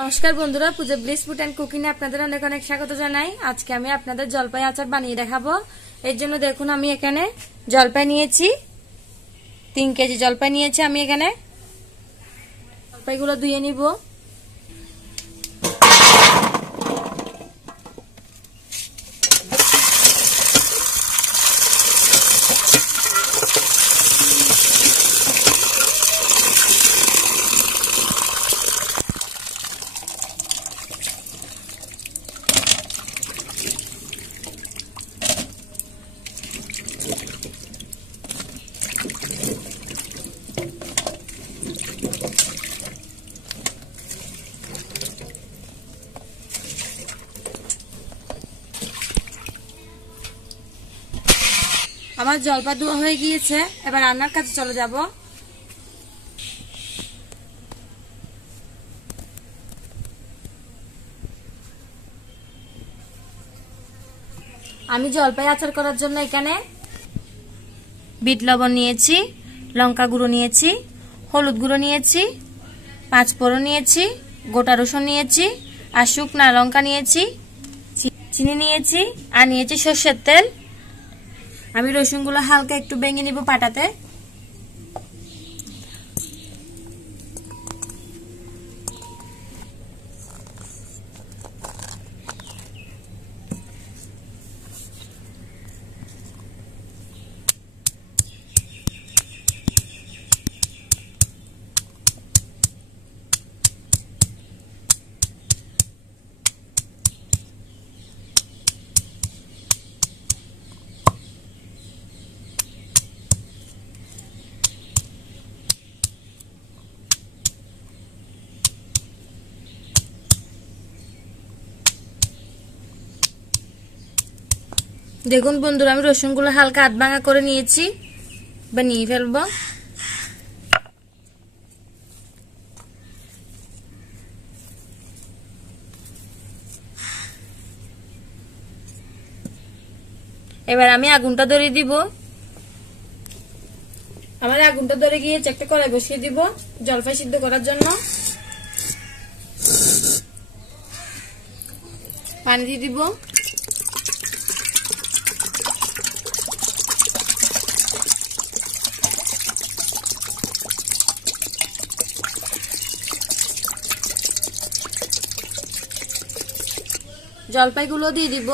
নমস্কার বন্ধুরা, পূজা bliss food and cooking এ আপনাদের অনেক অনেক স্বাগত জানাই। আজকে আমি আপনাদের জলপাই আচার বানিয়ে দেখাবো। এর জন্য দেখুন আমি এখানে জলপাই নিয়েছি, 3 কেজি জলপাই নিয়েছি। আমি এখানে জলপাইগুলো ধুয়ে নিব। আমার জলপাই ধোয়া হয়ে গিয়েছে, এবার রান্নার কাজে চলে যাব। আমি জলপাই আচার করার জন্য এখানে বিট লবণ নিয়েছি, লঙ্কা গুঁড়ো নিয়েছি, হলুদ গুঁড়ো নিয়েছি, 5 ফোড়ন নিয়েছি, গোটা রসুন নিয়েছি, আর শুকনা লঙ্কা নিয়েছি, চিনি নিয়েছি, আর নিয়েছি সরষের তেল। আমি রসুনগুলো হালকা একটু ভেঙে নিব পাটাতে। দেখুন বন্ধুরা, আমি রসুনগুলো হালকা আধ ভাঙা করে নিয়েছি, বানিয়ে ফেলবো। এবার আমি আগুনটা ধরিয়ে দিব। আমার আগুনটা ধরে গিয়েছে, একটা কড়াই বসিয়ে দিব জলপাই সিদ্ধ করার জন্য। পানি দিয়ে দিব। জলপাইগুলো দিয়ে দিব।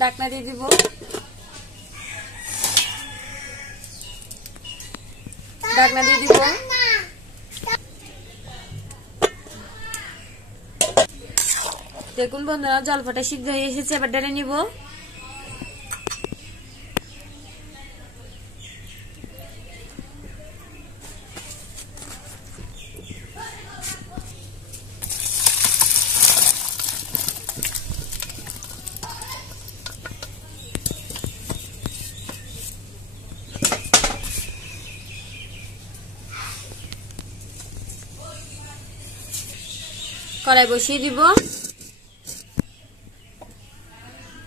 ঢাকনা দিয়ে দিব। ঢাকনা দিয়ে দিব। দেখুন বন্ধুরা, জলপাইটা সিদ্ধ হয়ে এসেছে, এবার ঢেলে নিব। কড়াই বসিয়ে দিব।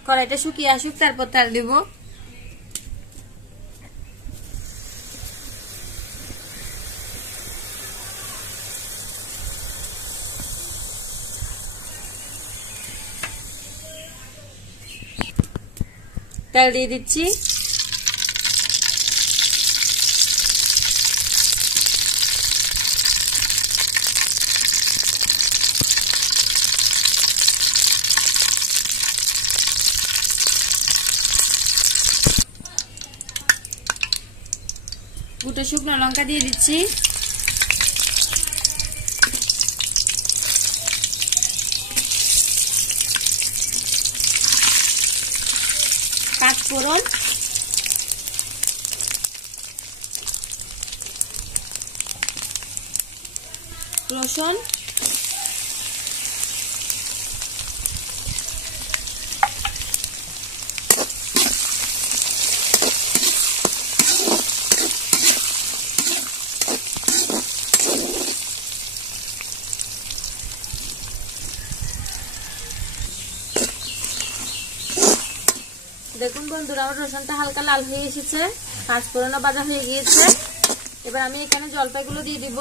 কড়াইটা শুকিয়ে আসুক, তারপর তেল দিব। তেল দিয়ে দিচ্ছি। গোটা শুকনো লঙ্কা দিয়ে দিচ্ছি। 5 ফোড়ন, রসুন, দেখুন বন্ধুরা, আমার রসুনটা হালকা লাল হয়ে এসেছে। পাঁচ ফোড়ন ভাজা হয়ে গিয়েছে। এবার আমি এখানে জলপাইগুলো দিয়ে দিব।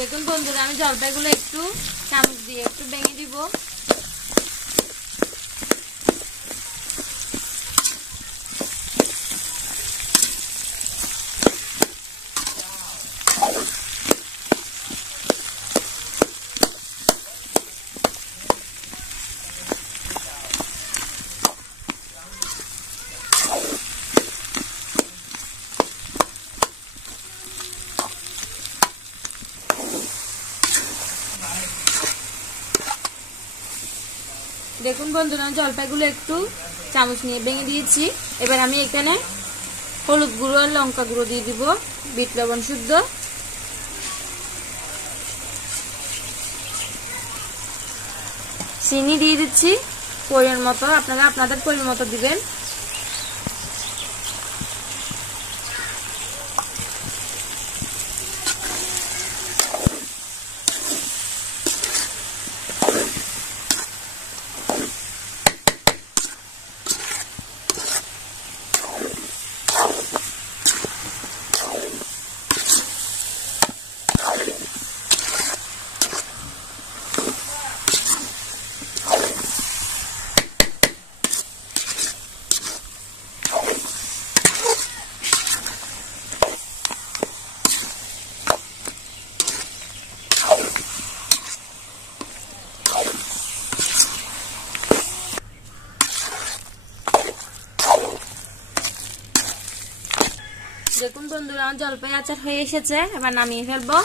দেখুন বন্ধুরা, আমি জলপাইগুলো একটু চামচ দিয়ে একটু ভেঙে দিব। দেখুন বন্ধুরা, জলপাইগুলো একটু চামচ নিয়ে ভেঙে দিয়েছি। এবার আমি এখানে হলুদ গুঁড়ো আর লঙ্কা গুঁড়ো দিয়ে দিব, বিট লবণ শুদ্ধ, চিনি দিয়ে দিচ্ছি পরিমাণ মতো, আপনারা আপনাদের পরিমাণ মতো দিবেন। দেখুন বন্ধুরা, জলপাই আচার হয়ে এসেছে, এবার নামিয়ে ফেলবো।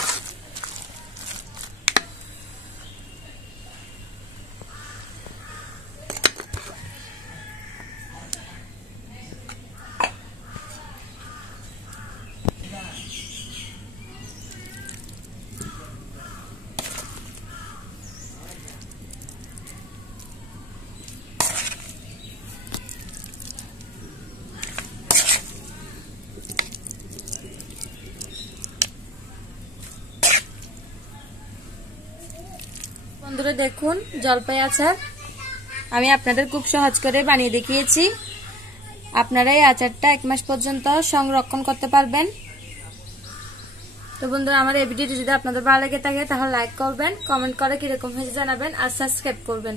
বন্ধুরা দেখুন, জলপাই আচার আমি আপনাদের খুব সহজ করে বানিয়ে দেখিয়েছি। আপনারা এই আচারটা 1 মাস পর্যন্ত সংরক্ষণ করতে পারবেন। তো বন্ধুরা, আমার এই ভিডিওটি যদি আপনাদের ভালো লেগে থাকে তাহলে লাইক করবেন, কমেন্ট করে কিরকম হয়েছে জানাবেন আর সাবস্ক্রাইব করবেন।